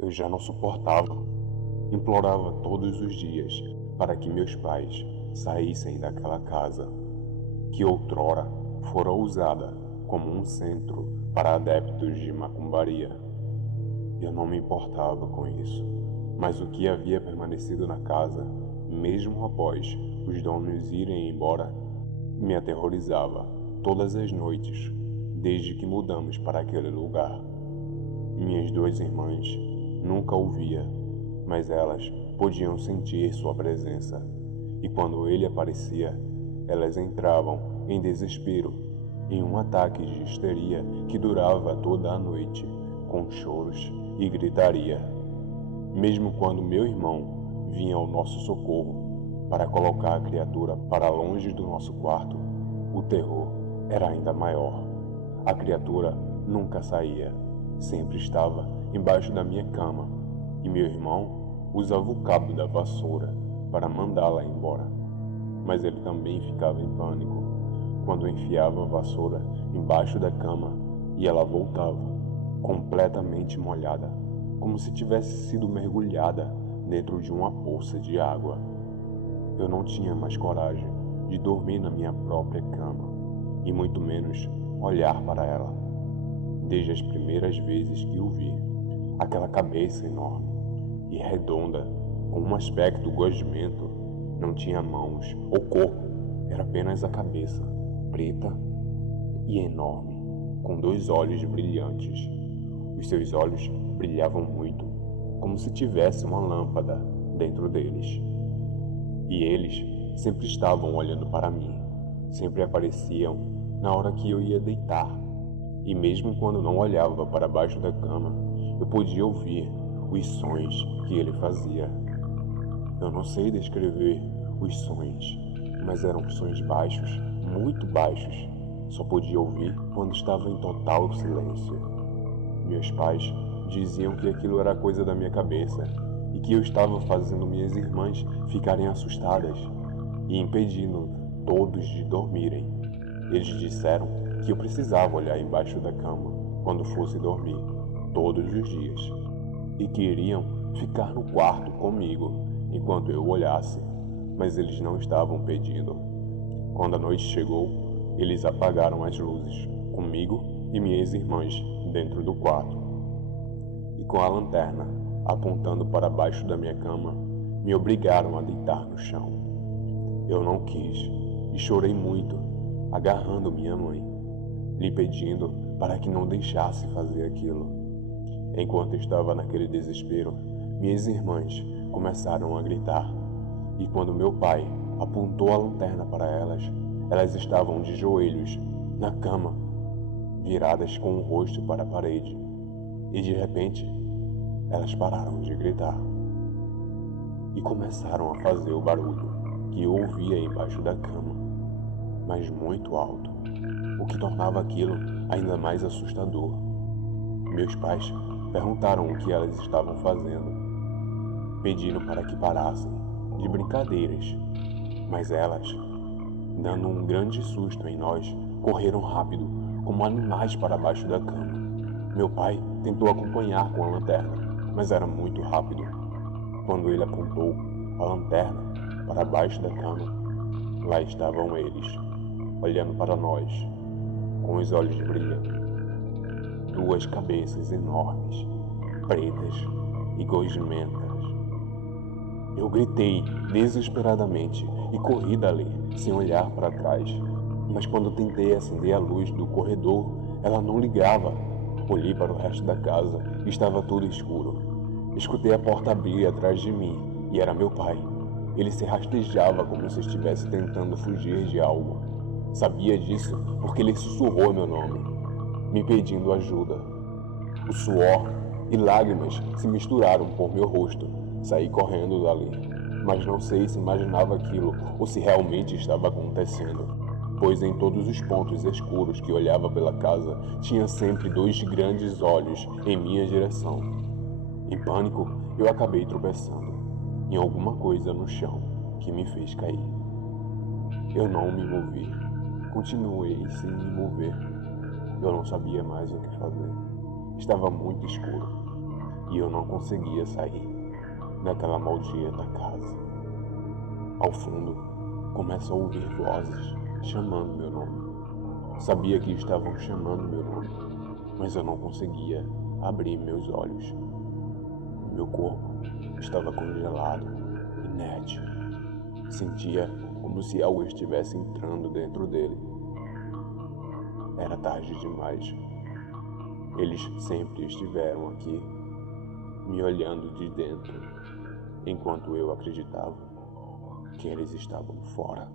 Eu já não suportava. Implorava todos os dias para que meus pais saíssem daquela casa, que outrora fora usada como um centro para adeptos de macumbaria. Eu não me importava com isso, mas o que havia permanecido na casa, mesmo após os donos irem embora, me aterrorizava todas as noites, desde que mudamos para aquele lugar. Minhas duas irmãs nunca o via, mas elas podiam sentir sua presença, e quando ele aparecia, elas entravam em desespero, em um ataque de histeria que durava toda a noite, com choros e gritaria. Mesmo quando meu irmão vinha ao nosso socorro para colocar a criatura para longe do nosso quarto, o terror era ainda maior. A criatura nunca saía, sempre estava embaixo da minha cama, e meu irmão usava o cabo da vassoura para mandá-la embora. Mas ele também ficava em pânico quando enfiava a vassoura embaixo da cama e ela voltava, completamente molhada, como se tivesse sido mergulhada dentro de uma poça de água. Eu não tinha mais coragem de dormir na minha própria cama, e muito menos olhar para ela. Desde as primeiras vezes que o vi, aquela cabeça enorme e redonda, com um aspecto gosmento, não tinha mãos ou corpo, era apenas a cabeça, preta e enorme, com dois olhos brilhantes. Os seus olhos brilhavam muito, como se tivesse uma lâmpada dentro deles. E eles sempre estavam olhando para mim, sempre apareciam na hora que eu ia deitar. E mesmo quando não olhava para baixo da cama, eu podia ouvir os sons que ele fazia. Eu não sei descrever os sons, mas eram sons baixos, muito baixos. Só podia ouvir quando estava em total silêncio. Meus pais diziam que aquilo era coisa da minha cabeça e que eu estava fazendo minhas irmãs ficarem assustadas e impedindo todos de dormirem. Eles disseram que eu precisava olhar embaixo da cama quando fosse dormir, todos os dias, e que iriam ficar no quarto comigo enquanto eu olhasse, mas eles não estavam pedindo. Quando a noite chegou, eles apagaram as luzes, comigo e minhas irmãs dentro do quarto, e com a lanterna apontando para baixo da minha cama, me obrigaram a deitar no chão. Eu não quis e chorei muito, agarrando minha mãe, lhe pedindo para que não deixasse fazer aquilo. Enquanto estava naquele desespero, minhas irmãs começaram a gritar, e quando meu pai apontou a lanterna para elas, elas estavam de joelhos na cama, viradas com o rosto para a parede, e de repente elas pararam de gritar e começaram a fazer o barulho que eu ouvia embaixo da cama, mas muito alto, o que tornava aquilo ainda mais assustador. Meus pais perguntaram o que elas estavam fazendo, pedindo para que parassem de brincadeiras, mas elas, dando um grande susto em nós, correram rápido, como animais para baixo da cama. Meu pai tentou acompanhar com a lanterna, mas era muito rápido. Quando ele apontou a lanterna para baixo da cama, lá estavam eles, olhando para nós, com os olhos brilhando. Duas cabeças enormes, pretas e gosmentas. Eu gritei desesperadamente e corri dali, sem olhar para trás. Mas quando tentei acender a luz do corredor, ela não ligava. Olhei para o resto da casa e estava tudo escuro. Escutei a porta abrir atrás de mim e era meu pai. Ele se rastejava como se estivesse tentando fugir de algo. Sabia disso porque ele sussurrou meu nome, me pedindo ajuda. O suor e lágrimas se misturaram por meu rosto. Saí correndo dali, mas não sei se imaginava aquilo ou se realmente estava acontecendo, pois em todos os pontos escuros que olhava pela casa tinha sempre dois grandes olhos em minha direção. Em pânico, eu acabei tropeçando em alguma coisa no chão que me fez cair. Eu não me movi. Continuei sem me mover. Eu não sabia mais o que fazer. Estava muito escuro. e eu não conseguia sair daquela maldita casa. Ao fundo, começo a ouvir vozes chamando meu nome. Sabia que estavam chamando meu nome, mas eu não conseguia abrir meus olhos. Meu corpo estava congelado, inerte. Sentia como se algo estivesse entrando dentro dele. Era tarde demais. Eles sempre estiveram aqui, me olhando de dentro, enquanto eu acreditava que eles estavam fora.